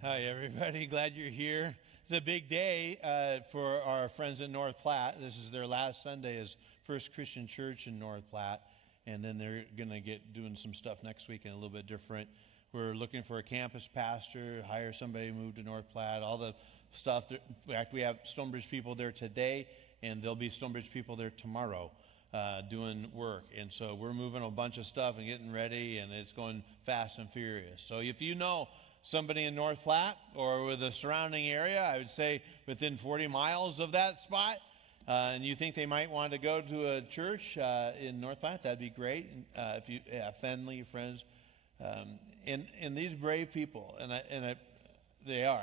Hi, everybody. Glad you're here. It's a big day for our friends in North Platte. This is their last Sunday as First Christian Church in North Platte, and then they're going to get doing some stuff next week and a little bit different. We're looking for a campus pastor, hire somebody to move to North Platte, all the stuff. In fact, we have Stonebridge people there today, and there'll be Stonebridge people there tomorrow doing work. And so we're moving a bunch of stuff and getting ready, and it's going fast and furious. So if you know somebody in North Platte or with the surrounding area, I would say within 40 miles of that spot, and you think they might want to go to a church in North Platte, that'd be great. If you have family, your friends, and these brave people, they are.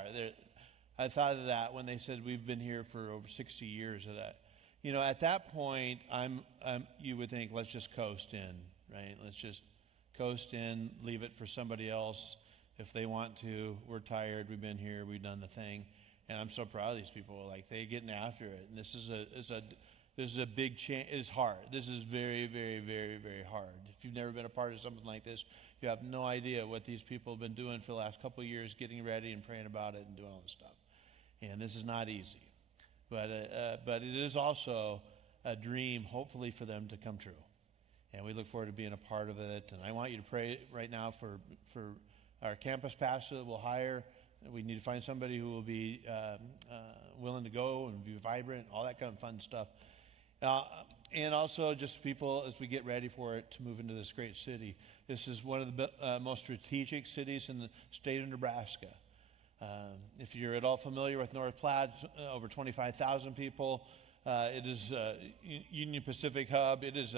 I thought of that when they said we've been here for over 60 years of that. You know, at that point, you would think, let's just coast in, right? Let's just coast in, leave it for somebody else. If they want to, we're tired, we've been here, we've done the thing. And I'm so proud of these people. Like, they're getting after it. And this is a big change. It's hard. This is very, very, very, very hard. If you've never been a part of something like this, you have no idea what these people have been doing for the last couple of years, getting ready and praying about it and doing all this stuff. And this is not easy. But it is also a dream, hopefully, for them to come true. And we look forward to being a part of it. And I want you to pray right now for our campus pastor that we'll hire. We need to find somebody who will be willing to go and be vibrant, all that kind of fun stuff. And also just people, as we get ready for it, to move into this great city. This is one of the most strategic cities in the state of Nebraska. If you're at all familiar with North Platte, over 25,000 people. It is a Union Pacific hub. It is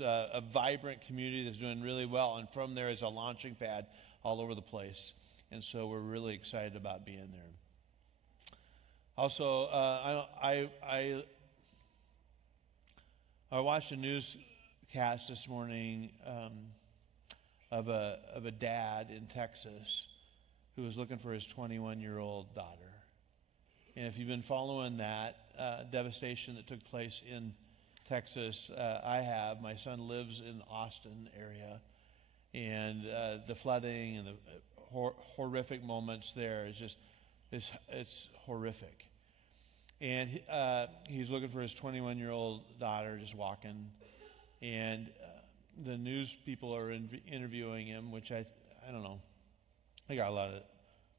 a vibrant community that's doing really well. And from there is a launching pad all over the place. And so we're really excited about being there. Also, I watched a newscast this morning of a dad in Texas who was looking for his 21-year-old daughter. And if you've been following that devastation that took place in Texas, I have. My son lives in the Austin area. And the flooding and the horrific moments there is just, it's horrific. And he's looking for his 21-year-old daughter, just walking. And the news people are interviewing him, which I don't know. I got a lot of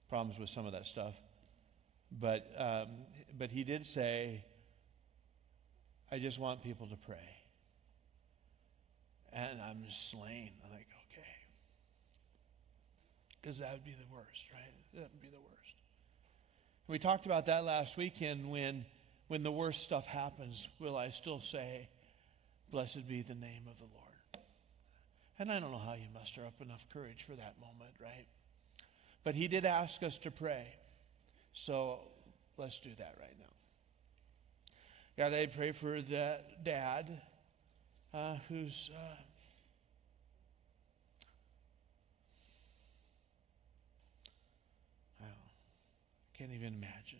problems with some of that stuff. But he did say, I just want people to pray. And I'm just slain. I'm like, okay. Because that would be the worst, right? That would be the worst. We talked about that last weekend when the worst stuff happens, will I still say, blessed be the name of the Lord? And I don't know how you muster up enough courage for that moment, right? But he did ask us to pray. So let's do that right now. God, I pray for the dad who's can't even imagine.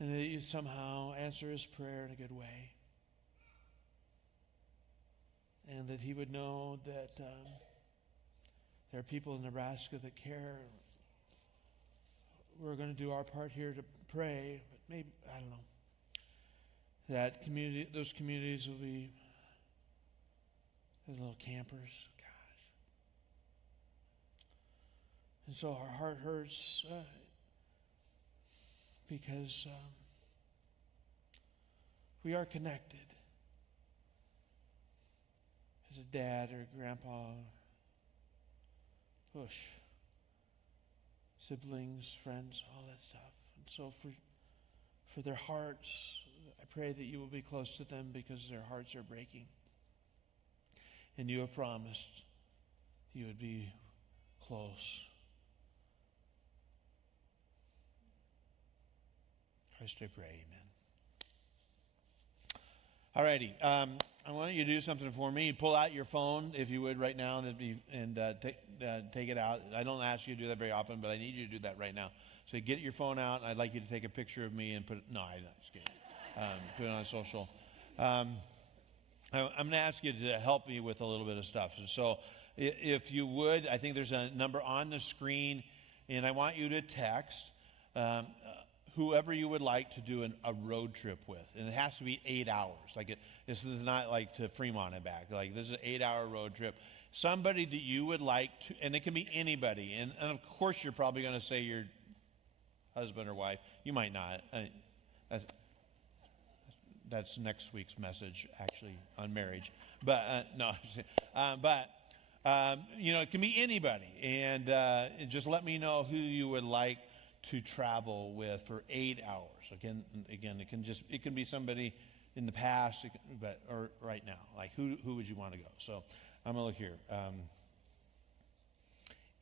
And that you somehow answer his prayer in a good way. And that he would know that there are people in Nebraska that care. We're going to do our part here to pray, but maybe, I don't know. That community, those communities will be as little campers. Gosh. And so our heart hurts because we are connected. As a dad or a grandpa, siblings, friends, all that stuff. And so for their hearts, I pray that you will be close to them because their hearts are breaking. And you have promised you would be close. Christ, I pray, amen. All righty. I want you to do something for me. Pull out your phone, if you would, right now, and take it out. I don't ask you to do that very often, but I need you to do that right now. So get your phone out, and I'd like you to take a picture of me and put it, no, I'm just kidding. Put it on social. I'm going to ask you to help me with a little bit of stuff. So if you would, I think there's a number on the screen. and I want you to text whoever you would like to do a road trip with. And it has to be 8 hours. This is not like to Fremont and back. Like, this is an 8-hour road trip. Somebody that you would like to, and it can be anybody. And of course, you're probably going to say your husband or wife. You might not. That's next week's message, actually, on marriage. But, no. It can be anybody. And just let me know who you would like to travel with for 8 hours. Again, it can be somebody in the past, or right now. Like, who would you want to go? So I'm gonna look here.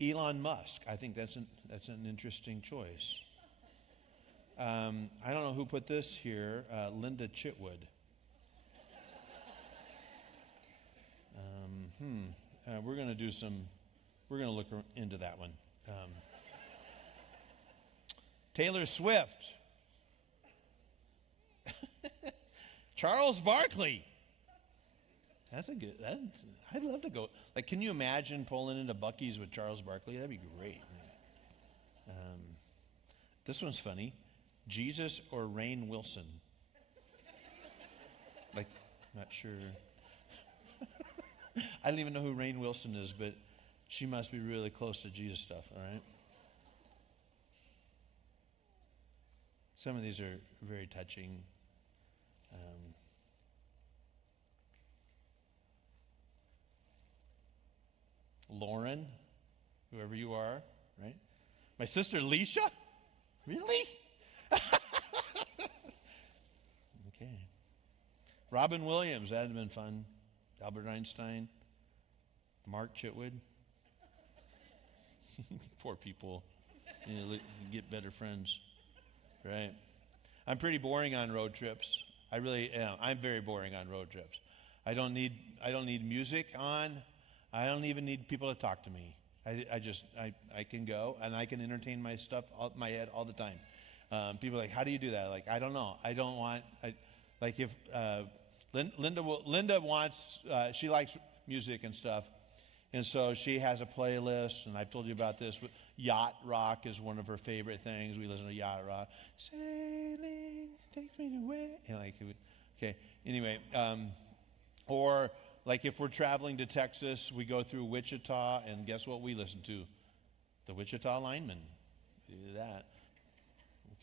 Elon Musk. I think that's an interesting choice. I don't know who put this here. Linda Chitwood. We're gonna look into that one. Taylor Swift. Charles Barkley. I'd love to go. Like, can you imagine pulling into Buc-ee's with Charles Barkley? That'd be great. This one's funny. Jesus or Rainn Wilson? Like, not sure. I don't even know who Rainn Wilson is, but she must be really close to Jesus stuff, all right? Some of these are very touching. Lauren, whoever you are, right? My sister Leisha? Really? Okay. Robin Williams, that would have been fun. Albert Einstein. Mark Chitwood. Poor people. You get better friends. Right. I'm pretty boring on road trips. I really am. I'm very boring on road trips. I don't need music on. I don't even need people to talk to me. I can go and I can entertain my head all the time. People are like, how do you do that? Like, I don't know. I don't want. Like if Linda wants. She likes music and stuff. And so she has a playlist, and I've told you about this. Yacht rock is one of her favorite things. We listen to yacht rock. Sailing takes me away. And okay. Anyway, or like if we're traveling to Texas, we go through Wichita, and guess what we listen to? The Wichita Linemen. Do that.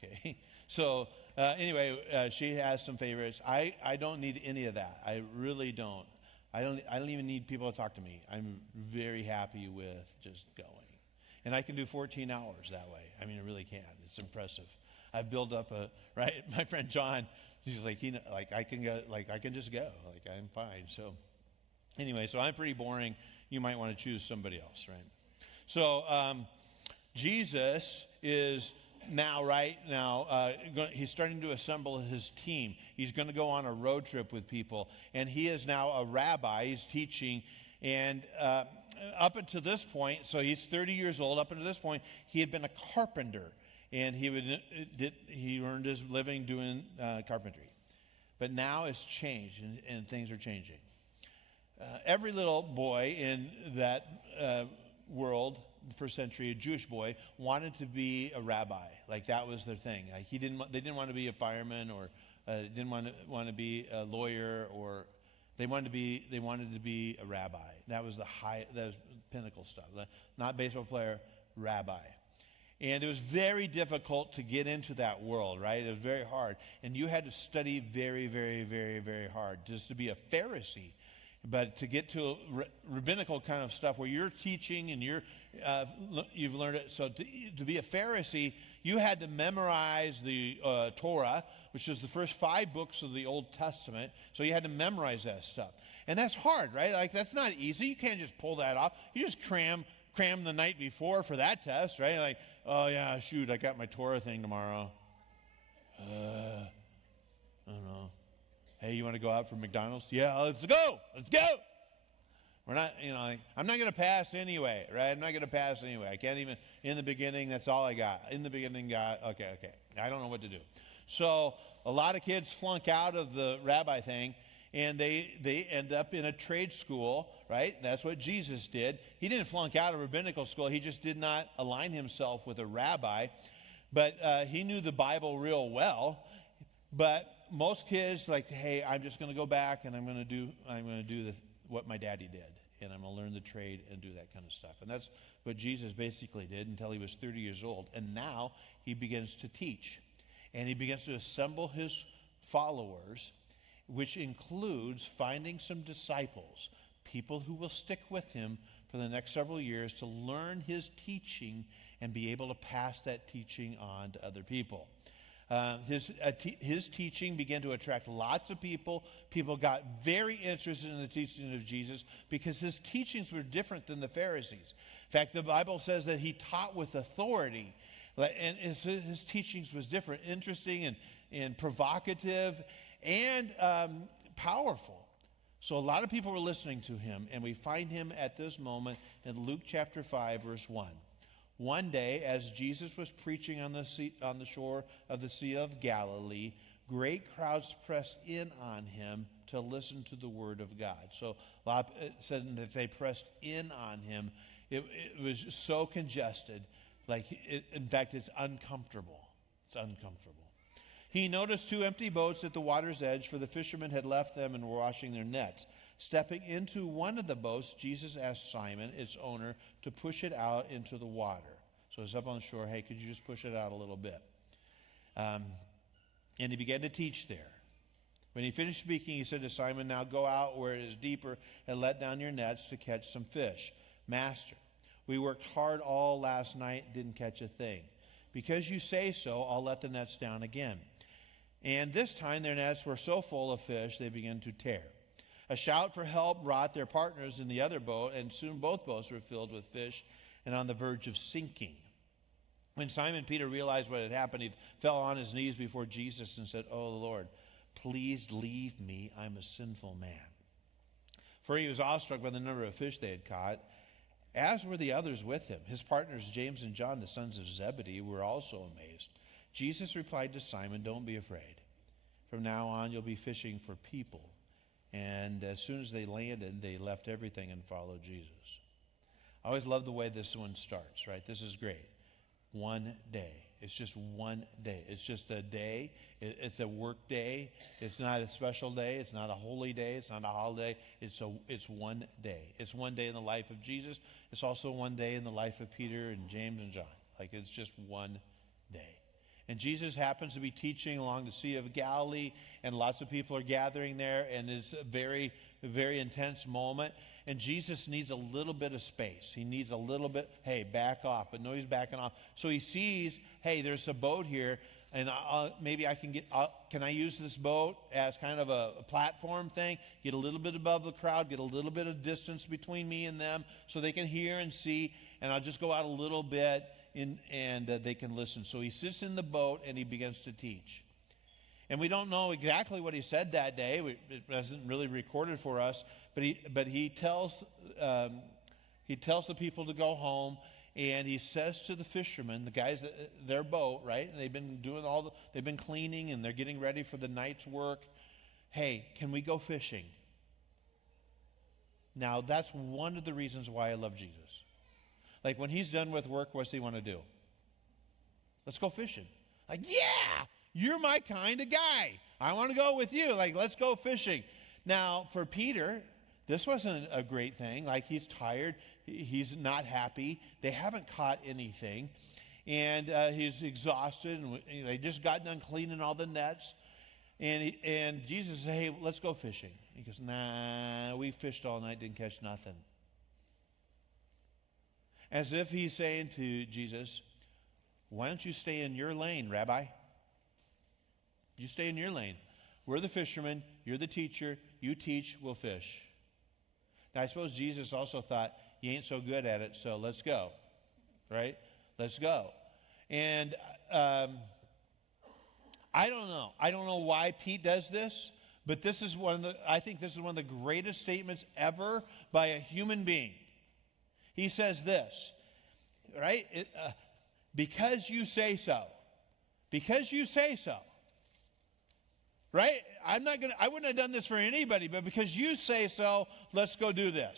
Okay. So anyway, she has some favorites. I don't need any of that. I really don't. I don't even need people to talk to me. I'm very happy with just going. And I can do 14 hours that way. I mean, I really can. It's impressive. I've built up right? My friend John, he's like, I can go, I can just go. Like, I'm fine. So anyway, so I'm pretty boring. You might want to choose somebody else, right? So Jesus is he's starting to assemble his team. He's going to go on a road trip with people, and he is now a rabbi. He's teaching, and up until this point, so he's 30 years old. Up until this point, he had been a carpenter, and he earned his living doing carpentry. But now it's changed, and things are changing. Every little boy in that world, the first century, a Jewish boy, wanted to be a rabbi. Like, that was their thing. Like, they didn't want to be a fireman, or didn't want to be a lawyer, or they wanted to be a rabbi. That was that was pinnacle stuff. Not baseball player, rabbi. And it was very difficult to get into that world, right? It was very hard. And you had to study very, very, very, very hard just to be a Pharisee. But to get to rabbinical kind of stuff where you're teaching and you've learned it. So to be a Pharisee, you had to memorize the Torah, which is the first 5 books of the Old Testament. So you had to memorize that stuff. And that's hard, right? Like, that's not easy. You can't just pull that off. You just cram the night before for that test, right? Like, oh yeah, shoot, I got my Torah thing tomorrow. I don't know. Hey, you want to go out for McDonald's? Yeah, let's go. Let's go. We're not, I'm not going to pass anyway, right? I'm not going to pass anyway. I can't even, in the beginning, that's all I got. In the beginning, okay. I don't know what to do. So a lot of kids flunk out of the rabbi thing, and they end up in a trade school, right? That's what Jesus did. He didn't flunk out of rabbinical school. He just did not align himself with a rabbi. But he knew the Bible real well. But most kids like, hey, I'm just going to go back and I'm going to do what my daddy did. And I'm going to learn the trade and do that kind of stuff. And that's what Jesus basically did until he was 30 years old. And now he begins to teach. And he begins to assemble his followers, which includes finding some disciples, people who will stick with him for the next several years to learn his teaching and be able to pass that teaching on to other people. His teaching began to attract lots of people. People got very interested in the teaching of Jesus because his teachings were different than the Pharisees. In fact, the Bible says that he taught with authority, and his teachings was different, interesting and provocative and powerful. So a lot of people were listening to him, and we find him at this moment in Luke chapter 5, verse 1. One day, as Jesus was preaching on the shore of the Sea of Galilee, great crowds pressed in on him to listen to the word of God. So it said that they pressed in on him. It was so congested, in fact, it's uncomfortable. It's uncomfortable. He noticed 2 empty boats at the water's edge, for the fishermen had left them and were washing their nets. Stepping into one of the boats, Jesus asked Simon, its owner, to push it out into the water. So it's up on the shore. Hey, could you just push it out a little bit? And he began to teach there. When he finished speaking, he said to Simon, now go out where it is deeper and let down your nets to catch some fish. Master, we worked hard all last night, didn't catch a thing. Because you say so, I'll let the nets down again. And this time their nets were so full of fish, they began to tear. A shout for help brought their partners in the other boat, and soon both boats were filled with fish and on the verge of sinking. When Simon Peter realized what had happened, he fell on his knees before Jesus and said, Oh, Lord, please leave me. I'm a sinful man. For he was awestruck by the number of fish they had caught, as were the others with him. His partners, James and John, the sons of Zebedee, were also amazed. Jesus replied to Simon, don't be afraid. From now on, you'll be fishing for people. And as soon as they landed, they left everything and followed Jesus. I always love the way this one starts, right? This is great. One day. It's just one day. It's just a day. It's a work day. It's not a special day. It's not a holy day. It's not a holiday. It's one day. It's one day in the life of Jesus. It's also one day in the life of Peter and James and John. It's just one day. And Jesus happens to be teaching along the Sea of Galilee, and lots of people are gathering there, and it's a very, very intense moment. And Jesus needs a little bit of space. He needs a little bit, hey, back off. But no, he's backing off. So he sees, hey, there's a boat here, and maybe I can I use this boat as kind of a platform thing, get a little bit above the crowd, get a little bit of distance between me and them so they can hear and see, and I'll just go out a little bit and they can listen. So he sits in the boat and he begins to teach. And we don't know exactly what he said that day. It wasn't really recorded for us, but he tells the people to go home, and he says to the fishermen, the guys, their boat, right? And they've been cleaning and they're getting ready for the night's work. Hey, can we go fishing? Now, that's one of the reasons why I love Jesus. When he's done with work, what's he want to do? Let's go fishing. Yeah, you're my kind of guy. I want to go with you. Let's go fishing. Now, for Peter, this wasn't a great thing. He's tired. He's not happy. They haven't caught anything. And he's exhausted. And they just got done cleaning all the nets. And Jesus said, hey, let's go fishing. He goes, nah, we fished all night, didn't catch nothing. As if he's saying to Jesus, why don't you stay in your lane, Rabbi? You stay in your lane. We're the fishermen. You're the teacher. You teach, we'll fish. Now, I suppose Jesus also thought, you ain't so good at it, so let's go. Right? Let's go. And I don't know. I don't know why Pete does this, but I think this is one of the greatest statements ever by a human being. He says this, right? Because you say so. Because you say so. Right? I wouldn't have done this for anybody, but because you say so, let's go do this.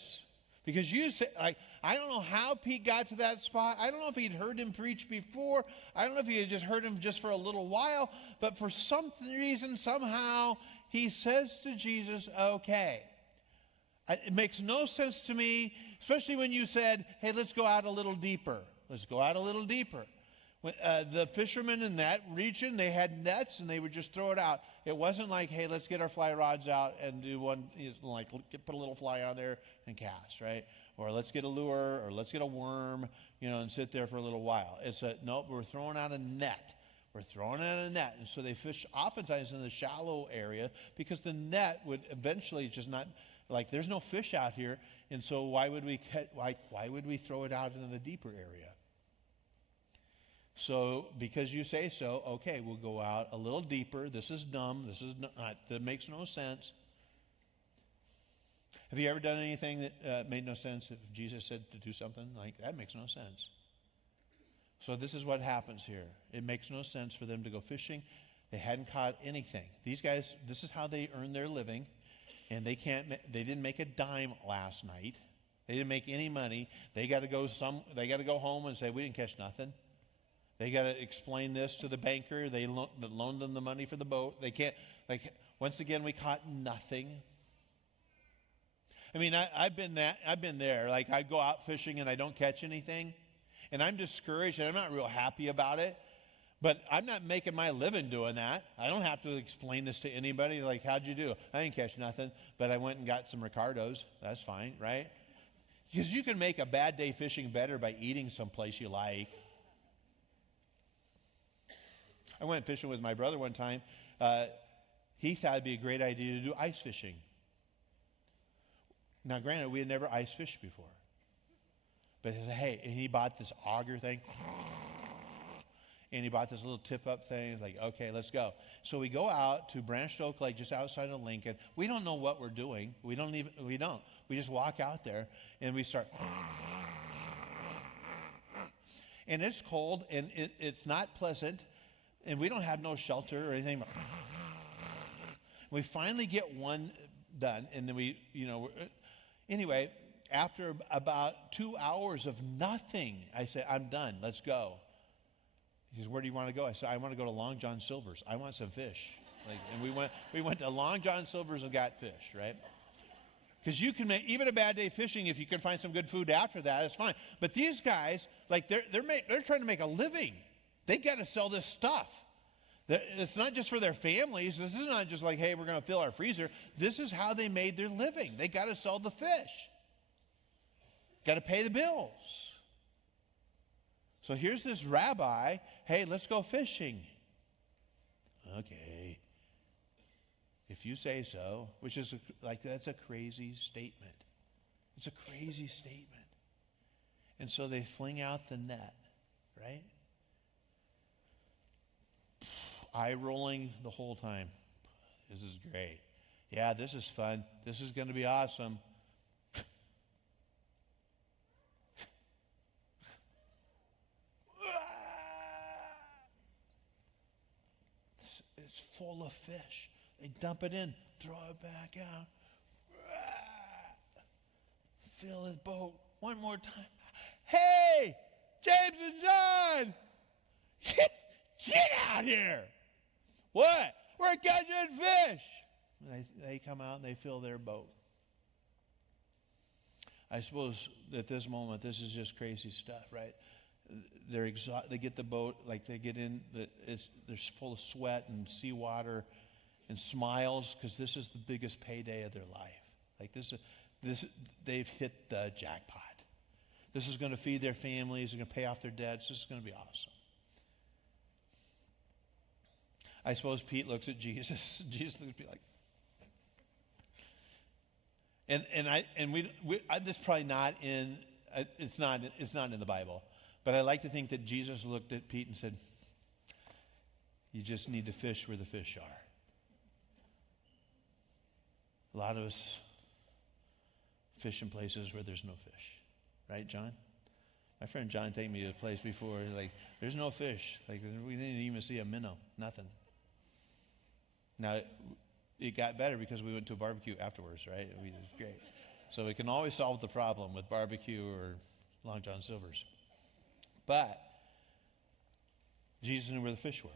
Because you say, like, I don't know how Pete got to that spot. I don't know if he'd heard him preach before. I don't know if he had just heard him just for a little while. But for some reason, somehow, he says to Jesus, okay. It makes no sense to me, especially when you said, hey, let's go out a little deeper. Let's go out a little deeper. When, the fishermen in that region, they had nets and they would just throw it out. It wasn't like, hey, let's get our fly rods out and do one, like put a little fly on there and cast, right? Or let's get a lure, or let's get a worm, and sit there for a little while. It's nope, we're throwing out a net. We're throwing out a net. And so they fish oftentimes in the shallow area because the net would eventually just not, like there's no fish out here. And so why would we throw it out into the deeper area? So, because you say so, okay, we'll go out a little deeper. This is dumb. That makes no sense. Have you ever done anything that made no sense if Jesus said to do something? Like, that makes no sense. So this is what happens here. It makes no sense for them to go fishing. They hadn't caught anything. These guys, this is how they earn their living. And they didn't make a dime last night. They didn't make any money. They got to go home and say, we didn't catch nothing. They got to explain this to the banker. They loaned them the money for the boat. They can't, once again, we caught nothing. I mean, I've been there. Like, I go out fishing and I don't catch anything. And I'm discouraged and I'm not real happy about it. But I'm not making my living doing that. I don't have to explain this to anybody. Like, how'd you do? I didn't catch nothing, but I went and got some Ricardos. That's fine, right? Because you can make a bad day fishing better by eating someplace you like. I went fishing with my brother one time. He thought it'd be a great idea to do ice fishing. Now, granted, we had never ice fished before. But hey, and he bought this auger thing. And he bought this little tip-up thing. He's like, okay, let's go. So we go out to Branched Oak Lake, just outside of Lincoln. We don't know what we're doing. We don't. We just walk out there, and we start. And it's cold, and it's not pleasant. And we don't have no shelter or anything. We finally get one done, and then anyway, after about 2 hours of nothing, I said, I'm done. Let's go. He says, where do you want to go? I said, I want to go to Long John Silver's. I want some fish. And we went to Long John Silver's and got fish, right? Because you can make, even a bad day fishing, if you can find some good food after that, it's fine. But these guys, they're trying to make a living. They got to sell this stuff. It's not just for their families. This is not just like, hey, we're going to fill our freezer. This is how they made their living. They got to sell the fish. Got to pay the bills. So here's this rabbi, hey, let's go fishing. Okay. If you say so, which is that's a crazy statement. It's a crazy statement. And so they fling out the net, right? Eye rolling the whole time. This is great. Yeah, this is fun. This is going to be awesome. It's full of fish. They dump it in, throw it back out. Fill his boat one more time. Hey, James and John, get out here. What? We're catching fish. They come out and they fill their boat. I suppose at this moment, this is just crazy stuff, right? They're they get the boat, they get in, they're full of sweat and seawater and smiles because this is the biggest payday of their life. They've hit the jackpot. This is going to feed their families. They're going to pay off their debts. This is going to be awesome. I suppose Pete looks at Jesus. Jesus looks at Pete like, this is probably not in. It's not in the Bible. But I like to think that Jesus looked at Pete and said, you just need to fish where the fish are. A lot of us fish in places where there's no fish. Right, John? My friend John took me to a place before, there's no fish. We didn't even see a minnow. Nothing. Now, it got better because we went to a barbecue afterwards, right? It was great. So we can always solve the problem with barbecue or Long John Silver's. But Jesus knew where the fish were.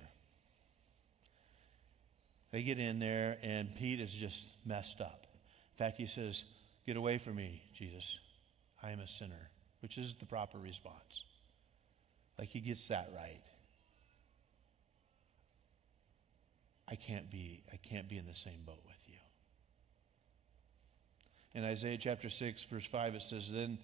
They get in there, and Pete is just messed up. In fact, he says, "Get away from me, Jesus. I am a sinner," which is the proper response. Like, he gets that right. I can't be in the same boat with you. In Isaiah chapter 6, verse 5, it says, "Then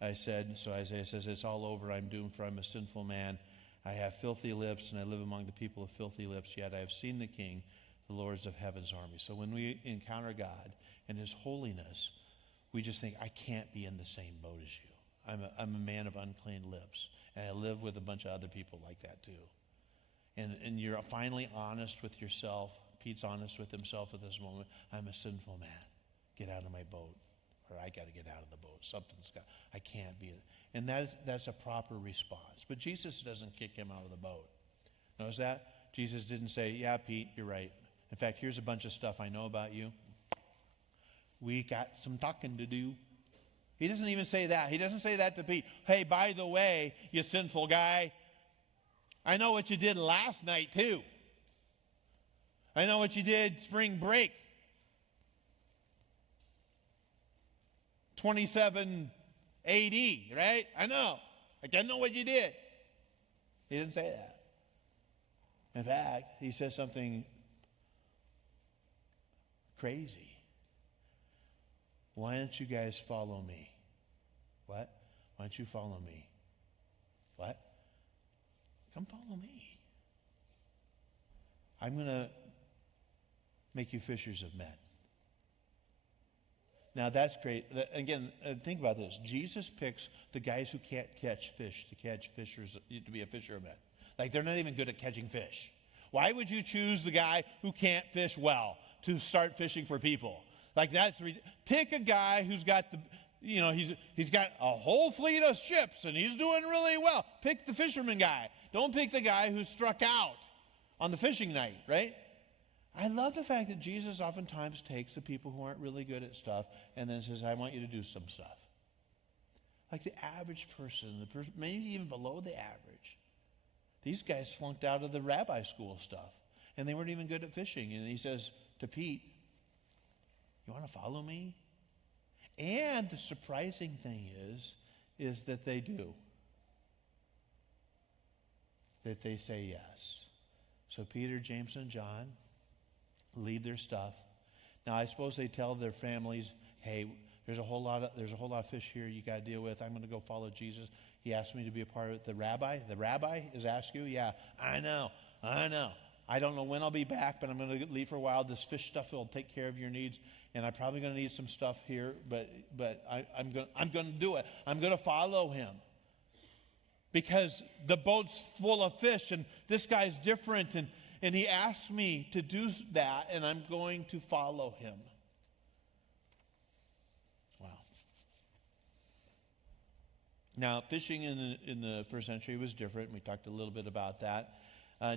I said," so Isaiah says, "It's all over. I'm doomed, for I'm a sinful man. I have filthy lips, and I live among the people of filthy lips. Yet I have seen the King, the Lords of heaven's army." So when we encounter God and his holiness, we just think, I can't be in the same boat as you. I'm a man of unclean lips, and I live with a bunch of other people like that too. And you're finally honest with yourself. Pete's honest with himself at this moment. I'm a sinful man. Get out of my boat. Or I got to get out of the boat. I can't be. And that's a proper response. But Jesus doesn't kick him out of the boat. Notice that? Jesus didn't say, "Yeah, Pete, you're right. In fact, here's a bunch of stuff I know about you. We got some talking to do." He doesn't even say that. He doesn't say that to Pete. "Hey, by the way, you sinful guy, I know what you did last night too. I know what you did spring break. 27 AD, right? I know. I know what you did." He didn't say that. In fact, he says something crazy. "Why don't you guys follow me?" What? "Why don't you follow me?" What? "Come follow me. I'm going to make you fishers of men." Now that's great. Again, think about this. Jesus picks the guys who can't catch fish to be a fisher of men. Like, they're not even good at catching fish. Why would you choose the guy who can't fish well to start fishing for people? Like, pick a guy who's got he's got a whole fleet of ships and he's doing really well. Pick the fisherman guy. Don't pick the guy who struck out on the fishing night, right? I love the fact that Jesus oftentimes takes the people who aren't really good at stuff and then says, "I want you to do some stuff." Like the average person, maybe even below the average. These guys flunked out of the rabbi school stuff, and they weren't even good at fishing. And he says to Pete, "You want to follow me?" And the surprising thing is that they do. That they say yes. So Peter, James, and John leave their stuff. Now, I suppose they tell their families, "Hey, there's a whole lot of fish here you got to deal with. I'm going to go follow Jesus. He asked me to be a part of it." The rabbi has asked you? "Yeah, I know. I don't know when I'll be back, but I'm going to leave for a while. This fish stuff will take care of your needs, and I'm probably going to need some stuff here, but I'm going to do it. I'm going to follow him because the boat's full of fish, and this guy's different, and he asked me to do that, and I'm going to follow him." Wow. Now, fishing in the first century was different. We talked a little bit about that.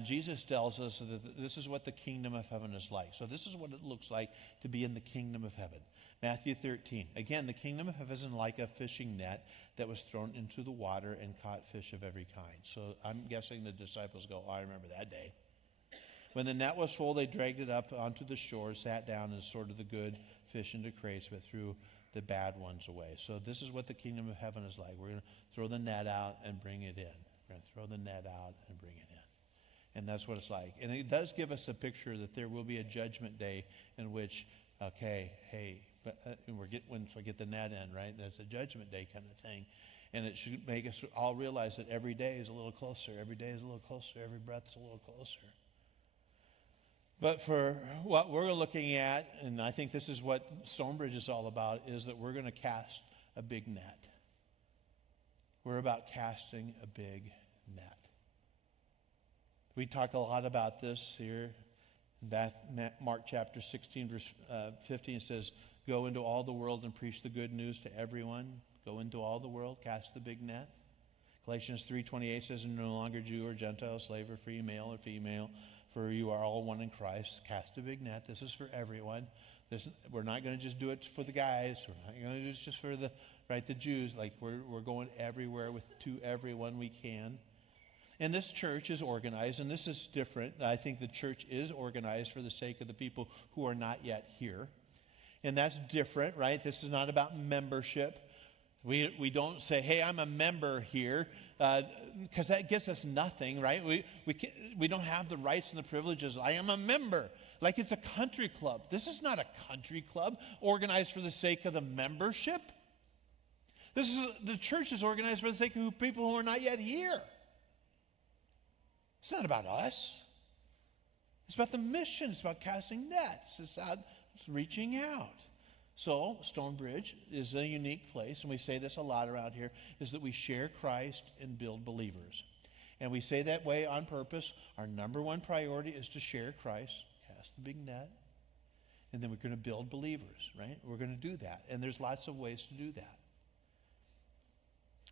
Jesus tells us that this is what the kingdom of heaven is like. So this is what it looks like to be in the kingdom of heaven. Matthew 13. Again, the kingdom of heaven is like a fishing net that was thrown into the water and caught fish of every kind. So I'm guessing the disciples go, "Oh, I remember that day." When the net was full, they dragged it up onto the shore, sat down, and sorted the good fish into crates, but threw the bad ones away. So this is what the kingdom of heaven is like. We're going to throw the net out and bring it in. We're going to throw the net out and bring it in. And that's what it's like. And it does give us a picture that there will be a judgment day in which, once we get the net in, right? There's a judgment day kind of thing. And it should make us all realize that every day is a little closer. Every day is a little closer. Every breath is a little closer. But for what we're looking at, and I think this is what Stonebridge is all about, is that we're going to cast a big net. We're about casting a big net. We talk a lot about this here. Mark chapter 16, verse 15 says, "Go into all the world and preach the good news to everyone." Go into all the world, cast the big net. Galatians 3:28 says, "No longer Jew or Gentile, slave or free, male or female, for you are all one in Christ. Cast a big net. This is for everyone. We're not going to just do it for the guys. We're not going to do it just for the Jews. Like we're going everywhere to everyone we can. And this church is organized, and this is different. I think the church is organized for the sake of the people who are not yet here. And that's different, right? This is not about membership. We don't say, hey, I'm a member here, because that gives us nothing, right? We don't have the rights and the privileges. I am a member, like it's a country club. This is not a country club organized for the sake of the membership. The church is organized for the sake of people who are not yet here. It's not about us. It's about the mission. It's about casting nets. It's reaching out. So, Stonebridge is a unique place, and we say this a lot around here, is that we share Christ and build believers. And we say that way on purpose. Our number one priority is to share Christ, cast the big net, and then we're going to build believers, right? We're going to do that. And there's lots of ways to do that.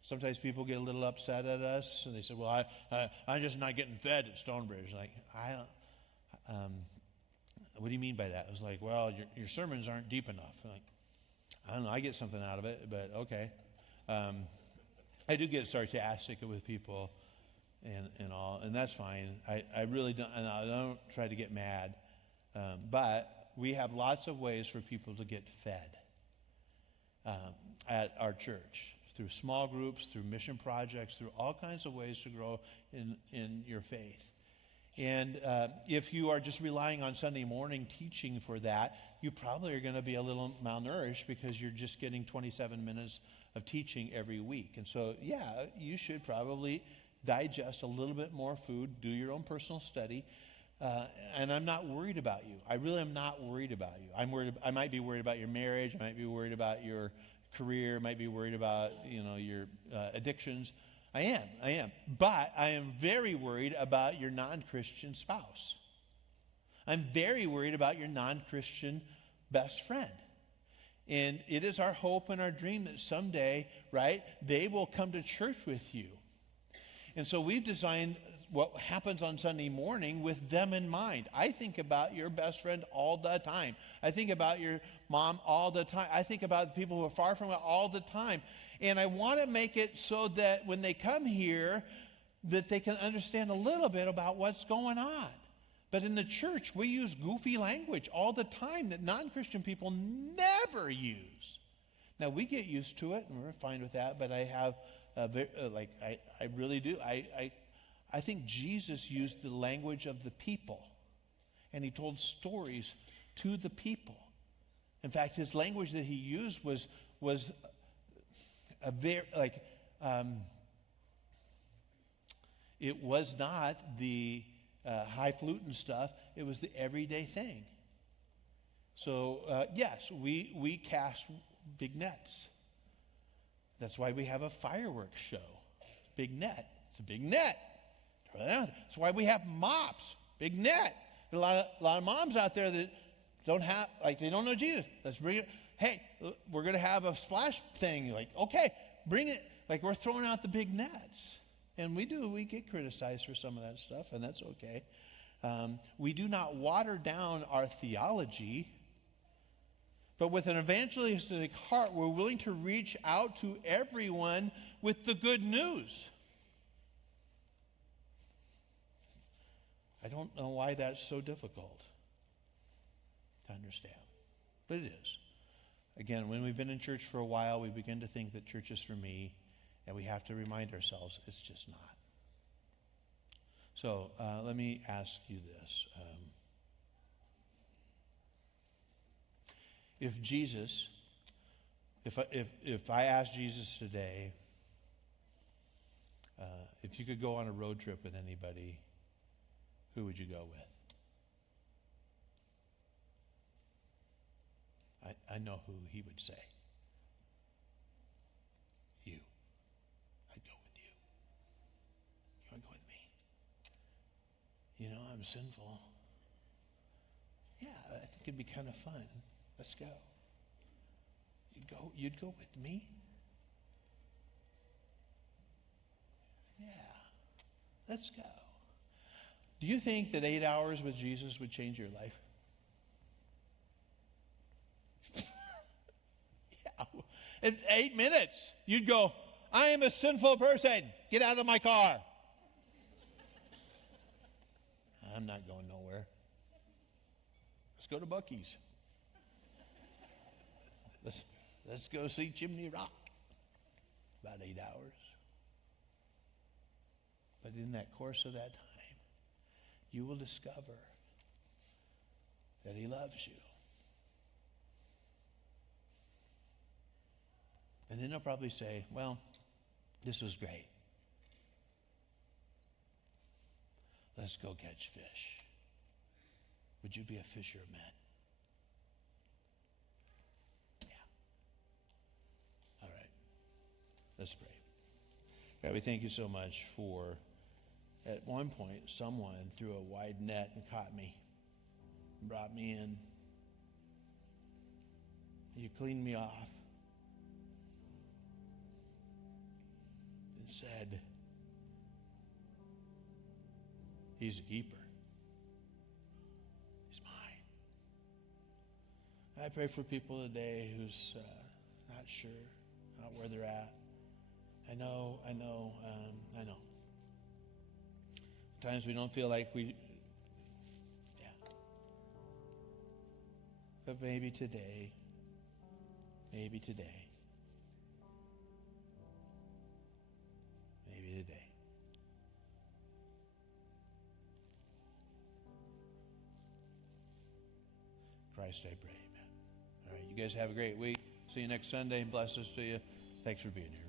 Sometimes people get a little upset at us, and they say, well, I'm just not getting fed at Stonebridge. Like, what do you mean by that? It's like, well, your sermons aren't deep enough. Like, I don't know, I get something out of it, but okay. I do get sarcastic with people and all, and that's fine. I really don't, and I don't try to get mad. But we have lots of ways for people to get fed at our church. Through small groups, through mission projects, through all kinds of ways to grow in your faith. And if you are just relying on Sunday morning teaching for that, you probably are going to be a little malnourished because you're just getting 27 minutes of teaching every week. And so, yeah, you should probably digest a little bit more food, do your own personal study. And I'm not worried about you. I really am not worried about you. I might be worried about your marriage. I might be worried about your career, might be worried about, your addictions. I am. But I am very worried about your non-Christian spouse. I'm very worried about your non-Christian best friend. And it is our hope and our dream that someday, right, they will come to church with you. And so we've designed what happens on Sunday morning with them in mind. I think about your best friend all the time. I think about your mom all the time. I think about the people who are far from it all the time. And I want to make it so that when they come here, that they can understand a little bit about what's going on. But in the church, we use goofy language all the time that non-Christian people never use. Now, we get used to it, and we're fine with that, but I have, I really do. I think Jesus used the language of the people, and he told stories to the people. In fact, his language that he used was a very, it was not the highfalutin stuff. It was the everyday thing. So, yes, we cast big nets. That's why we have a fireworks show. Big net. It's a big net. That's why we have mops. Big net. There's a lot of moms out there that don't have, they don't know Jesus. Let's bring it. Hey, we're going to have a splash thing. Okay, bring it. We're throwing out the big nets. And we get criticized for some of that stuff, and that's okay. We do not water down our theology, but with an evangelistic heart, we're willing to reach out to everyone with the good news. I don't know why that's so difficult to understand, but it is. Again, when we've been in church for a while, we begin to think that church is for me, and we have to remind ourselves it's just not. So let me ask you this. If I asked Jesus today, if you could go on a road trip with anybody, who would you go with? I know who he would say. You. I'd go with you. You want to go with me? I'm sinful. Yeah, I think it'd be kind of fun. Let's go. You'd go with me? Yeah. Let's go. Do you think that 8 hours with Jesus would change your life? Yeah. In 8 minutes, you'd go, I am a sinful person. Get out of my car. I'm not going nowhere. Let's go to Buc-ee's. Let's go see Chimney Rock. About 8 hours. But in that course of that time, you will discover that he loves you. And then he'll probably say, well, this was great. Let's go catch fish. Would you be a fisher of men? Yeah. All right. Let's pray. God, we thank you so much for, at one point, someone threw a wide net and caught me, brought me in. You cleaned me off and said, he's a keeper. He's mine. I pray for people today who's not sure, not where they're at. I know. Sometimes we don't feel like we, But maybe today, maybe today. Christ I pray, amen. All right, you guys have a great week. See you next Sunday. Blessings to you. Thanks for being here.